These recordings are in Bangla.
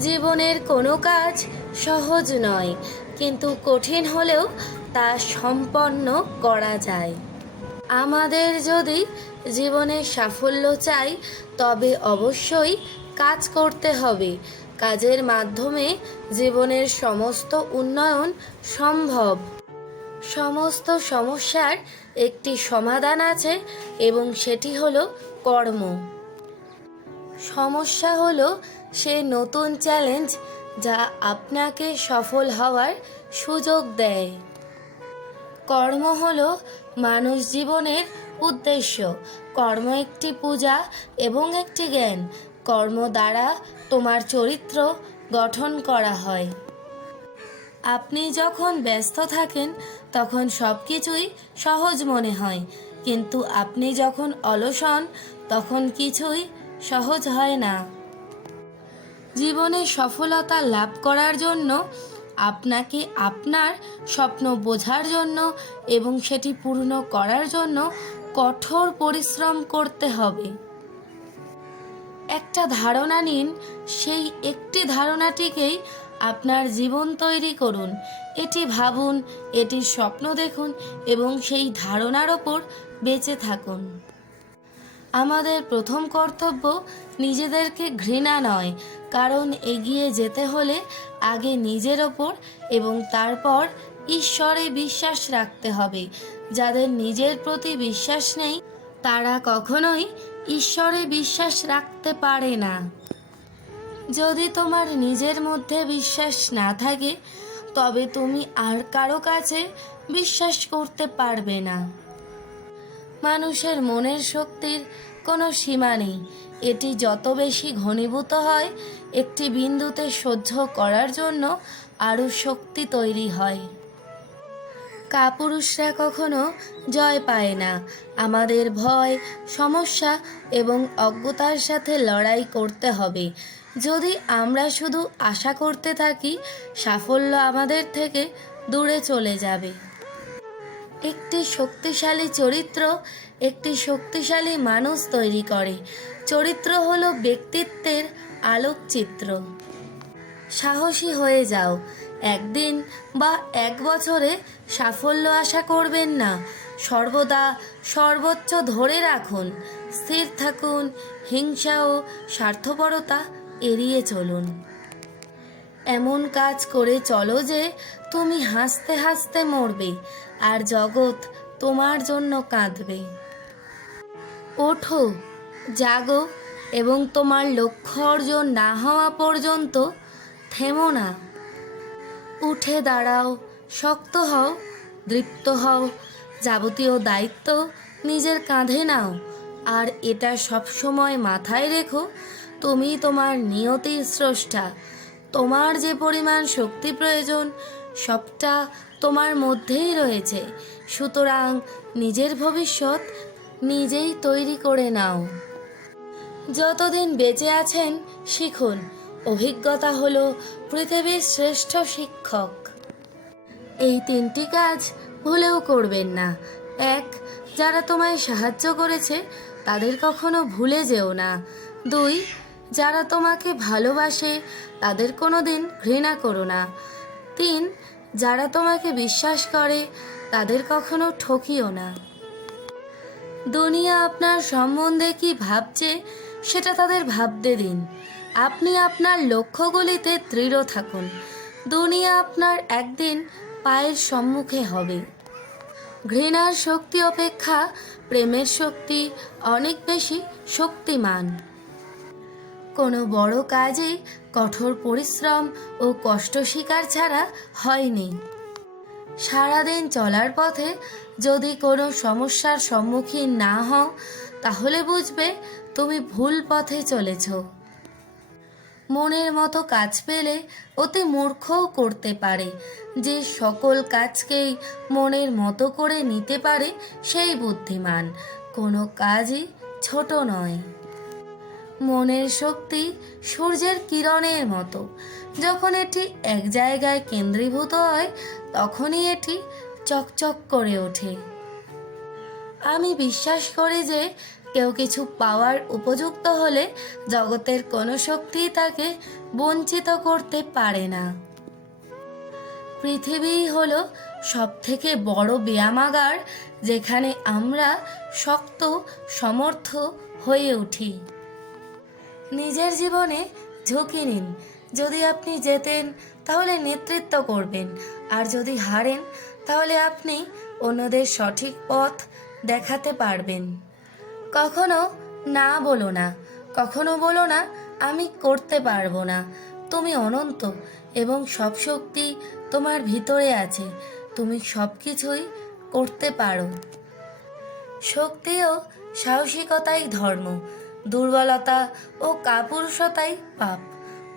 জীবনের কোনো কাজ সহজ নয়, কিন্তু কঠিন হলেও তা সম্পন্ন করা যায়। আমাদের যদি জীবনে সাফল্য চাই, তবে অবশ্যই কাজ করতে হবে। কাজের মাধ্যমে জীবনের সমস্ত উন্নয়ন সম্ভব। সমস্ত সমস্যার একটি সমাধান আছে এবং সেটি হলো কর্ম। সমস্যা হলো সে নতুন চ্যালেঞ্জ যা আপনাকে সফল হওয়ার সুযোগ দেয়। কর্ম হল মানুষ জীবনের উদ্দেশ্য। কর্ম একটি পূজা এবং একটি জ্ঞান। কর্ম দ্বারা তোমার চরিত্র গঠন করা হয়। আপনি যখন ব্যস্ত থাকেন, তখন সব কিছুই সহজ মনে হয়। কিন্তু আপনি যখন অলস হন তখন কিছুই সহজ হয় না। জীবনে সফলতা লাভ করার জন্য, আপনাকে আপনার স্বপ্ন বোঝার জন্য এবং সেটি পূর্ণ করার জন্য কঠোর পরিশ্রম করতে হবে। একটা ধারণা নিন, সেই একটি ধারণাটিকেই আপনার জীবন তৈরি করুন। এটি ভাবুন, এটির স্বপ্ন দেখুন এবং সেই ধারণার ওপর বেঁচে থাকুন। আমাদের প্রথম কর্তব্য নিজেদেরকে ঘৃণা নয়, কারণ এগিয়ে যেতে হলে আগে নিজের ওপর এবং তারপর ঈশ্বরে বিশ্বাস রাখতে হবে। যাদের নিজের প্রতি বিশ্বাস নেই, তারা কখনোই ঈশ্বরে বিশ্বাস রাখতে পারে না। যদি তোমার নিজের মধ্যে বিশ্বাস না থাকে, তবে তুমি আর কারও কাছে বিশ্বাস করতে পারবে না। মানুষের মনের শক্তির কোনো সীমা নেই। এটি যত বেশি ঘনীভূত হয়, একটি বিন্দুতে সহ্য করার জন্য আরও শক্তি তৈরি হয়। কাপুরুষরা কখনো জয় পায় না। আমাদের ভয়, সমস্যা এবং অজ্ঞতার সাথে লড়াই করতে হবে। যদি আমরা শুধু আশা করতে থাকি, সাফল্য আমাদের থেকে দূরে চলে যাবে। একটি শক্তিশালী চরিত্র, একটি শক্তিশালী মানুষ তৈরি করে। চরিত্র হলো ব্যক্তিত্বের আলোকচিত্র। সাহসী হয়ে যাও। একদিন বা এক বছরে সাফল্য আশা করবেন না। সর্বদা সর্বোচ্চ ধরে রাখুন। স্থির থাকুন। হিংসা ও স্বার্থপরতা এড়িয়ে চলুন। এমন কাজ করে চলো যে তুমি হাসতে হাসতে মরবে আর জগৎ তোমার জন্য কাঁদবে। ওঠো, জাগো এবং তোমার লক্ষ্য অর্জন না হওয়া পর্যন্ত থেমো না। উঠে দাঁড়াও, শক্ত হও, দৃপ্ত হও, যাবতীয় দায়িত্ব নিজের কাঁধে নাও আর এটা সবসময় মাথায় রেখো, তুমি তোমার নিয়তির স্রষ্টা। তোমার যে পরিমাণ শক্তি প্রয়োজন সবটা তোমার মধ্যেই রয়েছে। সুতরাং নিজের ভবিষ্যৎ নিজেই তৈরি করে নাও। যতদিন বেঁচে আছেন শিখুন, অভিজ্ঞতা হলো পৃথিবীর শ্রেষ্ঠ শিক্ষক। এই তিনটি কাজ ভুলেও করবেন না। এক, যারা তোমায় সাহায্য করেছে, তাদের কখনো ভুলে যেও না। দুই, যারা তোমাকে ভালোবাসে, তাদের কোনো দিন ঘৃণা করো না। তিন যারা তোমাকে বিশ্বাস করে, তাদের কখনো ঠকিও না। দুনিয়া আপনার সম্বন্ধে কি ভাবছে, সেটা তাদের ভাবতে দিন। আপনি আপনার লক্ষ্যগুলিতে দৃঢ় থাকুন। দুনিয়া আপনার একদিন পায়ের সম্মুখে হবে। ঘৃণার শক্তি অপেক্ষা, প্রেমের শক্তি অনেক বেশি শক্তিমান। কোনো বড় কাজে কঠোর পরিশ্রম ও কষ্ট স্বীকার ছাড়া হয়নি। সারাদিন চলার পথে যদি কোনো সমস্যার সম্মুখীন না হও, তাহলে বুঝবে তুমি ভুল পথে চলেছ। মনের মতো কাজ পেলে অতি মূর্খও করতে পারে। যে সকল কাজকেই মনের মতো করে নিতে পারে, সেই বুদ্ধিমান। কোনো কাজই ছোট নয়। মনের শক্তি সূর্যের কিরণের মতো। যখন এটি এক জায়গায় কেন্দ্রীভূত হয়, তখনই এটি চকচক করে ওঠে। আমি বিশ্বাস করি যে কেউ কিছু পাওয়ার উপযুক্ত হলে জগতের কোনো শক্তিই তাকে বঞ্চিত করতে পারে না। পৃথিবী হলো সব থেকে বড় ব্যায়ামাগার যেখানে আমরা শক্ত, সমর্থ হয়ে উঠি। নিজের জীবনে ঝুঁকি নিন। যদি আপনি জেতেন, তাহলে নেতৃত্ব করবেন। আর যদি হারেন, তাহলে আপনি অন্যদের সঠিক পথ দেখাতে পারবেন। কখনো না বলো না। কখনো বলো না, আমি করতে পারব না। তুমি অনন্ত এবং সব শক্তি তোমার ভিতরে আছে। তুমি সব কিছুই করতে পারো। শক্তি ও সাহসিকতাই ধর্ম। দুর্বলতা ও কাপুরুষতাই পাপ।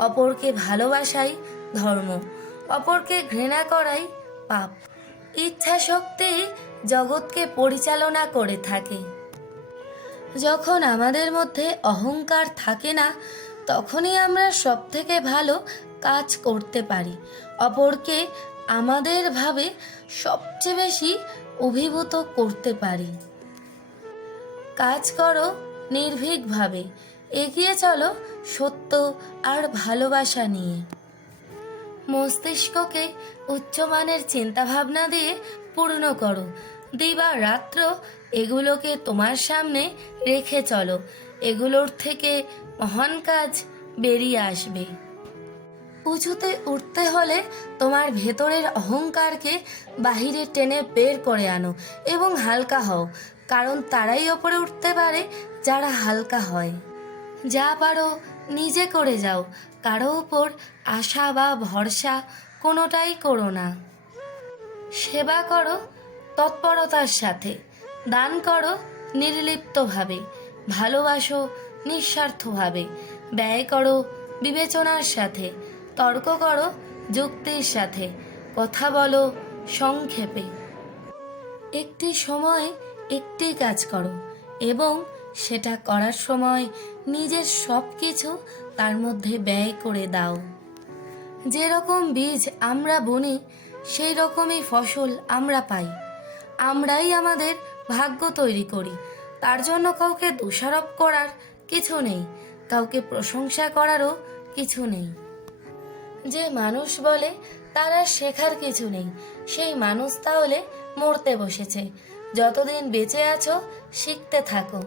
অপরকে ভালোবাসাই ধর্ম। অপরকে ঘৃণা করাই পাপ। ইচ্ছা শক্তি জগৎকে পরিচালনা করে থাকে। যখন আমাদের মধ্যে অহংকার থাকে না, তখনই আমরা সব থেকে ভালো কাজ করতে পারি। অপরকে আমাদের ভাবে সবচেয়ে বেশি অভিভূত করতে পারি। কাজ করো নির্ভীকভাবে। এগিয়ে চলো সত্য আর ভালোবাসা নিয়ে। মস্তিষ্ককে উচ্চমানের চিন্তাভাবনা দিয়ে পূর্ণ করো। দিবা রাত্র, এগুলোকে তোমার সামনে রেখে চলো। এগুলোর থেকে মহান কাজ বেরিয়ে আসবে। উঁচুতে উঠতে হলে তোমার ভেতরের অহংকারকে বাহিরে টেনে বের করে আনো এবং হালকা হও, কারণ তারাই ওপরে উঠতে পারে যারা হালকা হয়। যা পারো, নিজে করে যাও। কারও উপর আশা বা ভরসা কোনোটাই করো না। সেবা করো তৎপরতার সাথে। দান করো নির্লিপ্তভাবে। ভালোবাসো নিঃস্বার্থভাবে। ব্যয় করো বিবেচনার সাথে। তর্ক করো যুক্তির সাথে। কথা বলো সংক্ষেপে। একটি সময় একটি কাজ করো এবং সেটা করার সময় নিজের সব কিছু তার মধ্যে ব্যয় করে দাও। যেরকম বীজ আমরা বুনি সেই রকমই ফসল আমরা পাই। আমরাই আমাদের ভাগ্য তৈরি করি। তার জন্য কাউকে দোষারোপ করার কিছু নেই, কাউকে প্রশংসা করারও কিছু নেই। যে মানুষ বলে, তার শেখার কিছু নেই। সেই মানুষ তাহলে মরতে বসেছে। যতদিন বেঁচে আছো, শিখতে থাকো।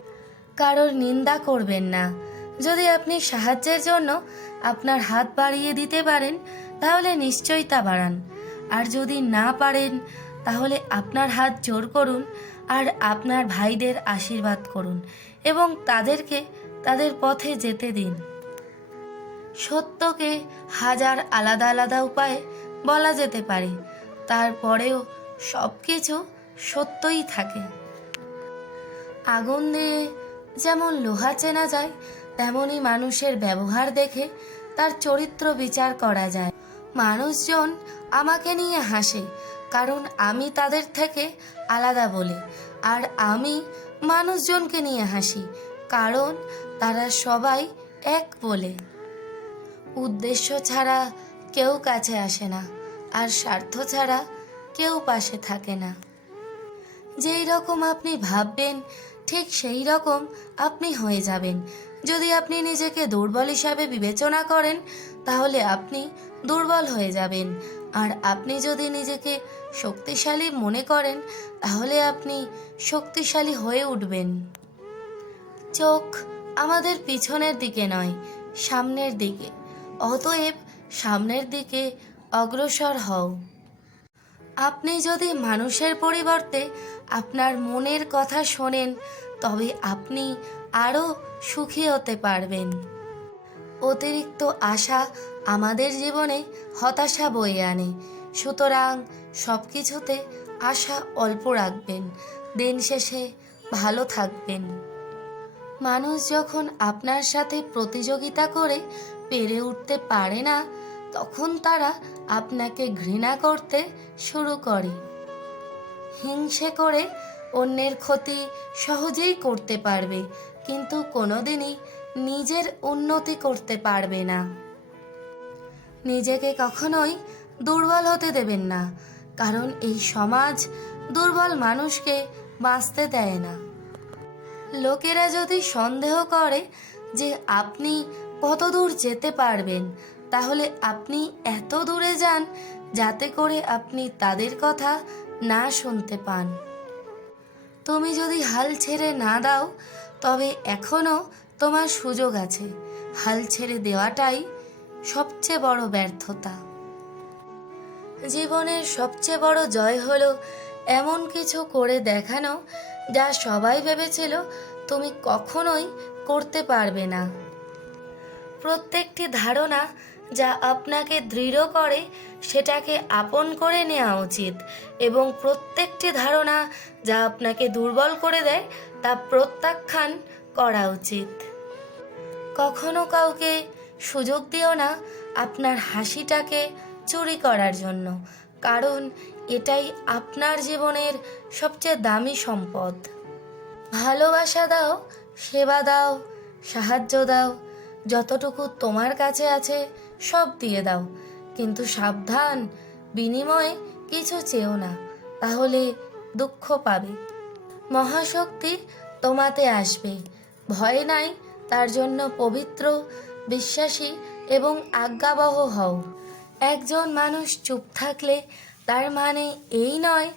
কারোর নিন্দা করবেন না। যদি আপনি সাহায্যের জন্য আপনার হাত বাড়িয়ে দিতে পারেন, তাহলে নিশ্চয়ই তা বাড়ান। আর যদি না পারেন, তাহলে আপনার হাত জোর করুন আর আপনার ভাইদের আশীর্বাদ করুন এবং তাদেরকে তাদের পথে যেতে দিন। সত্যকে হাজার আলাদা আলাদা উপায়ে বলা যেতে পারে। তারপরেও সব কিছু সত্যই থাকে। আগুন দিয়ে যেমন লোহা চেনা যায় তেমনই মানুষের ব্যবহার দেখে তার চরিত্র বিচার করা যায়। মানুষজন আমাকে নিয়ে হাসে, কারণ আমি তাদের থেকে আলাদা বলে। আর আমি মানুষজনকে নিয়ে হাসি, কারণ তারা সবাই এক বলে। উদ্দেশ্য ছাড়া কেউ কাছে আসে না, আর স্বার্থ ছাড়া কেউ পাশে থাকে না। যেই রকম আপনি ভাববেন ঠিক সেই রকম আপনি হয়ে যাবেন। যদি আপনি নিজেকে দুর্বল হিসাবে বিবেচনা করেন, তাহলে আপনি দুর্বল হয়ে যাবেন। আর আপনি যদি নিজেকে শক্তিশালী মনে করেন, তাহলে আপনি শক্তিশালী হয়ে উঠবেন। চোখ আমাদের পিছনের দিকে নয়, সামনের দিকে। অতএব সামনের দিকে অগ্রসর হও। আপনি যদি মানুষের পরিবর্তে আপনার মনের কথা শোনেন, তবে আপনি আরও সুখী হতে পারবেন। অতিরিক্ত আশা আমাদের জীবনে হতাশা বয়ে আনে। সুতরাং সব কিছুতে আশা অল্প রাখবেন। দিন শেষে ভালো থাকবেন। মানুষ যখন আপনার সাথে প্রতিযোগিতা করে পেরে উঠতে পারে না, তখন তারা আপনাকে ঘৃণা করতে শুরু করে। হিংসে করে অন্যের ক্ষতি সহজেই করতে পারবে, কিন্তু কোনোদিনই নিজের উন্নতি করতে পারবে না। নিজেকে কখনোই দুর্বল হতে দেবেন না, কারণ এই সমাজ দুর্বল মানুষকে বাঁচতে দেয় না। লোকেরা যদি সন্দেহ করে যে আপনি কত দূর যেতে পারবেন, তাহলে আপনি এত দূরে যান যাতে করে আপনি তাদের কথা না শুনতে পান। তুমি যদি হাল ছেড়ে না দাও, তবে এখনও তোমার সুযোগ আছে। হাল ছেড়ে দেওয়াটাই সবচেয়ে বড় ব্যর্থতা। জীবনের সবচেয়ে বড় জয় হলো এমন কিছু করে দেখানো যা সবাই ভেবেছিল তুমি কখনোই করতে পারবে না। প্রত্যেকটি ধারণা যা আপনাকে দৃঢ় করে, সেটাকে আপন করে নেওয়া উচিত এবং প্রত্যেকটি ধারণা যা আপনাকে দুর্বল করে দেয়, তা প্রত্যাখ্যান করা উচিত। কখনো কাউকে সুযোগ দিও না আপনার হাসিটাকে চুরি করার জন্য, কারণ এটাই আপনার জীবনের সবচেয়ে দামি সম্পদ। ভালোবাসা দাও, সেবা দাও, সাহায্য দাও যতটুকু তোমার কাছে আছে, সব দিয়ে দাও। কিন্তু সাবধান, বিনিময়ে কিছু চেও না, তাহলে দুঃখ পাবে। মহাশক্তি তোমাতে আসবে। ভয় নাই, তার জন্য পবিত্র, বিশ্বাসী এবং আজ্ঞাবহ হও। একজন মানুষ চুপ থাকলে তার মানে এই নয়